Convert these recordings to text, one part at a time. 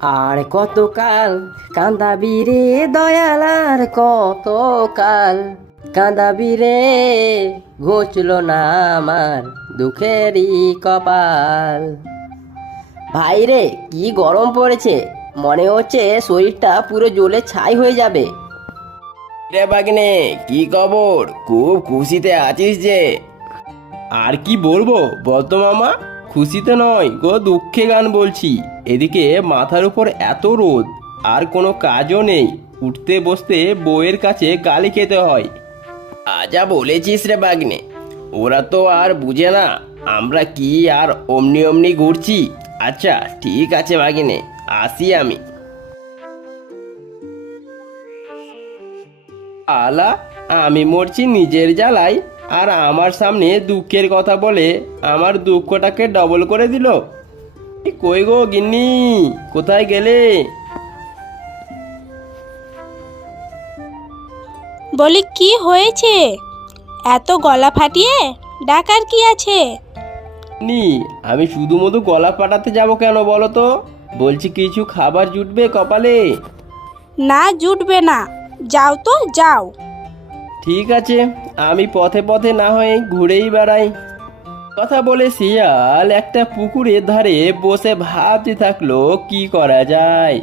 আর কতকাল কান্দাবি রে দয়ালার, কতকাল কান্দাবি রে, ঘুচল না আমার দুঃখেরই কপাল। ভাই রে, কি গরম পড়েছে, মনে হচ্ছে শরীরটা পুরো জ্বলে ছাই হয়ে যাবে। রে বাগনে, কি খবর? খুব খুশিতে আছিস যে। আর কি বলব, বলতো মামা? খুশিতে নয় গো, দুঃখে গান বলছি। এদিকে মাথার উপর এত রোদ, আর কোনো কাজও নেই। উঠতে বসতে বউয়ের কাছে গালি খেতে হয়। আজা বলেছিস রে বাগনে, ওরা তো আর বুঝে না আমরা কি আর অমনি অমনি ঘুরছি। আচ্ছা ঠিক আছে বাগিনে, আসি আমি। আলা, আমি মরছি নিজের জ্বালাই আর আমার সামনে দুঃখের কথা বলে আমার দুঃখটাকে ডবল করে দিল। কই গো গিন্নি? কোথায় গেলে? বলি কি হয়েছে? এত গলা ফাটিয়ে? ডাকার কি আছে? নি আমি শুধু মধু গলা ফাটাতে যাব কেন বলো তো? বলছি কিছু খাবার জুটবে কপালে? না জুটবে না। যাও তো যাও। ঠিক আছে, আমি পথে পথে না হয়ে ঘুরেই বেড়াই। কথা বলে শিয়াল একটা পুকুরের ধারে বসে ভাবতে থাকল, কি করা যায়?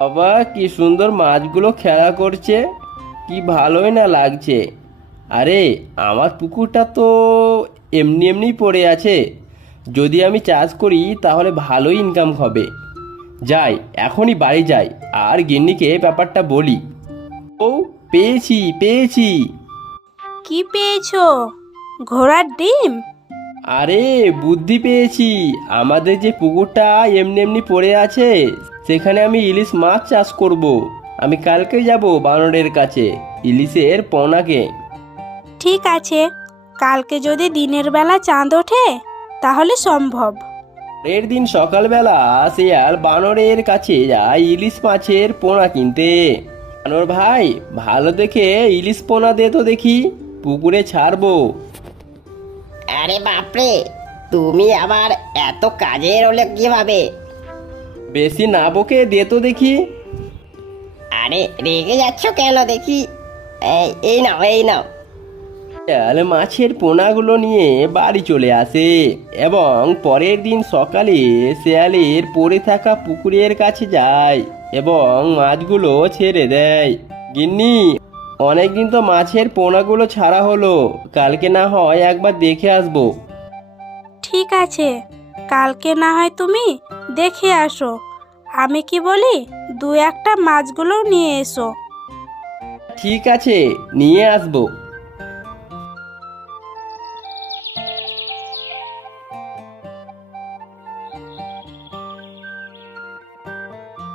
বাবা, কি সুন্দর মাছগুলো খেলা করছে, কি ভালোই না লাগছে। আরে, আমার পুকুরটা তো এমনি এমনি পড়ে আছে। যদি আমি চাষ করি, তাহলে ভালোই ইনকাম হবে। যাই এখনই বাড়ি যাই। আর গিন্নিকে ব্যাপারটা বলি। ও পেয়েছি পেয়েছি। কি পেয়েছ? ঘোড়ার ডিম? আরে বুদ্ধি পেয়েছি। আমাদের যে পুকুরটা এমনি এমনি পড়ে আছে সেখানে আমি ইলিশ মাছ চাষ করব। আমি কালকে যাব বানরের কাছে ইলিশের পোনাকে। ঠিক আছে। কালকে যদি দিনের বেলা চাঁদ ওঠে তাহলে সম্ভব। পরের দিন সকালবেলা শিয়াল বানরের কাছে যায় ইলিশ মাছের পোনা কিনতে। বানর ভাই ভালো দেখে ইলিশ পোনা দে তো দেখি পুকুরে ছাড়বো। আরে বাপরে তুমি আবার এত কাজের হলে কীভাবে? বেশি না বকে দে তো দেখি। আরে রেগে যাচ্ছ কেন দেখি? এই এই নাও এই নাও। শিয়াল মাছের পোনাগুলো নিয়ে বাড়ি চলে আসে এবং পরের দিন সকালে শেয়ালের পড়ে থাকা পুকুরের কাছে যায় এবং মাছগুলো ছেড়ে দেয়। গিন্নি অনেকদিন তো মাছের পোনাগুলো ছাড়া হলো কালকে না হয় একবার দেখে আসব। ঠিক আছে কালকে না হয় তুমি দেখে আসো। আমি কি বলি দু একটা মাছগুলো নিয়ে এসো। ঠিক আছে নিয়ে আসব।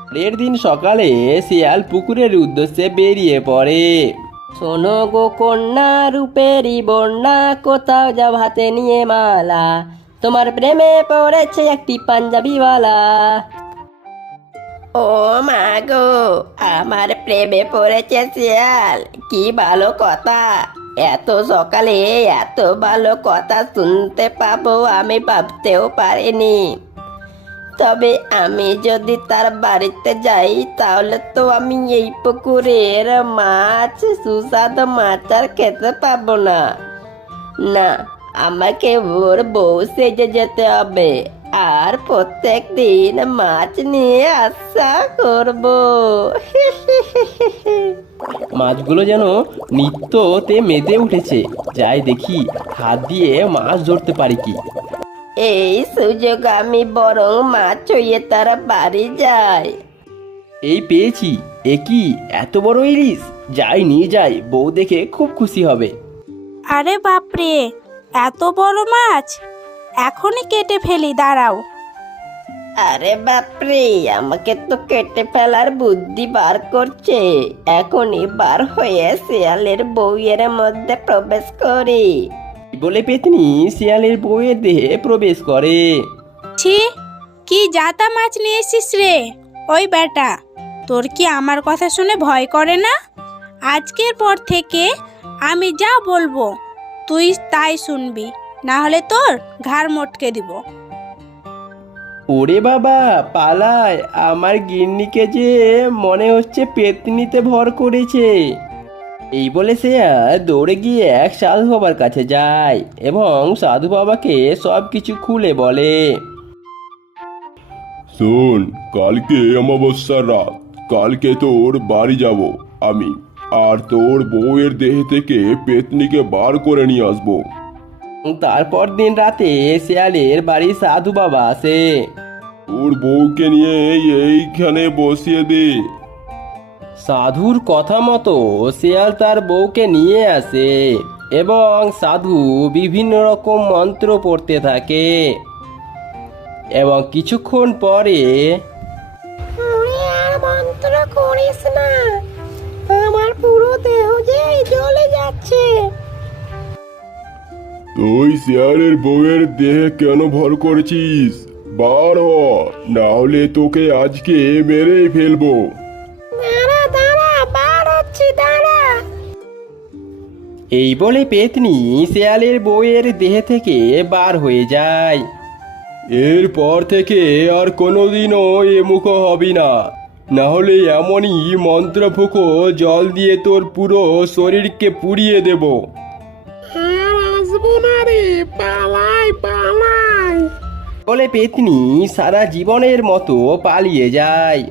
পরের দিন সকালে শিয়াল পুকুরের উদ্দেশ্যে বেরিয়ে পড়ে। শোনো গো কন্যা রূপেরই বন্যা কোথাও যাব হাতে নিয়ে মালা। তোমার প্রেমে পড়েছে একটি পাঞ্জাবিওয়ালা ও মা গো আমার প্রেমে পড়েছে শিয়াল কি ভালো কথা। এত সকালে এত ভালো কথা শুনতে পাবো আমি ভাবতেও পারিনি। তবে আমি যদি তার বাড়িতে যাই, তাহলে তো আমি এই পুকুরের মাছ, সুস্বাদু মাছ আর খেতে পাবো না। না, আমাকে ওর বউ সেজে যেতে হবে। আর প্রত্যেক দিন মাছ নিয়ে আশা করব। মাছগুলো যেন নিত্যতে মেতে উঠেছে। যাই দেখি, হাত দিয়ে মাছ ধরতে পারি কি? এই সুযোগ আমি বরং মাছ ছুঁয়ে তারা বাড়ি যাই। এই পেয়েছি। এ কি? এত বড় ইলিশ? যাই নিয়ে যাই বউ দেখে খুব খুশি হবে। আরে বাপরে এত বড় মাছ? এখনই কেটে ফেলি দাঁড়াও। আরে বাপরে আমাকে তো কেটে ফেলার বুদ্ধি বার করছে। এখনই বার হয়ে শিয়ালের বউয়ের মধ্যে প্রবেশ করি। বলে পেতনি শিয়ালের বউয়ের দেহে প্রবেশ করে। ছি কি জাতা মাছ নিয়ে এসিস রে? ওই বেটা তোর কি আমার কথা শুনে ভয় করে না? আজকের পর থেকে আমি যা বলব তুই তাই শুনবি না হলে তোর ঘাড় মটকে দিব। ওরে বাবা পালায়। আমার গিন্নিকে যে মনে হচ্ছে পেতনিতে ভর করেছে। এই বলে সে দৌড়ে গিয়ে এক সাধু বাবার কাছে যায় এবং সাধু বাবাকে সব কিছু খুলে বলে। শোন কালকে অমাবস্যার রাত। কালকে তোর বাড়ি যাব আমি আর তোর বউয়ের দেহ থেকে পেতনিকে বার করে নিয়ে আসব। তারপর দিন রাতে শেয়ালের বাড়ি সাধু বাবা আসে। তোর বউকে নিয়ে এইখানে বসিয়ে দে। সাধুর কথা মতো শিয়াল তার বউকে নিয়ে আসে এবং সাধু বিভিন্ন রকম মন্ত্র পড়তে থাকে। এবং কিছুক্ষণ পরে আর মন্ত্র করিস না। আমার পুরো দেহ যে জ্বলে যাচ্ছে। তুই শিয়ালের বউয়ের দেহে কেন ভর করেছিস? বার হ না হলে তোকে আজকে মেরেই ফেলব। এই বলে পেতনি শেয়ালের বউয়ের দেহ থেকে বার হয়ে যায়। এরপর থেকে আর কোনোদিনও এ মুখ হবি না। না হলে এমনই মন্ত্র ফুকো জল দিয়ে তোর পুরো শরীরকে পুড়িয়ে দেব। আর আসব না রে পালাই পালাই। বলে পেতনি সারা জীবনের মতো পালিয়ে যায়।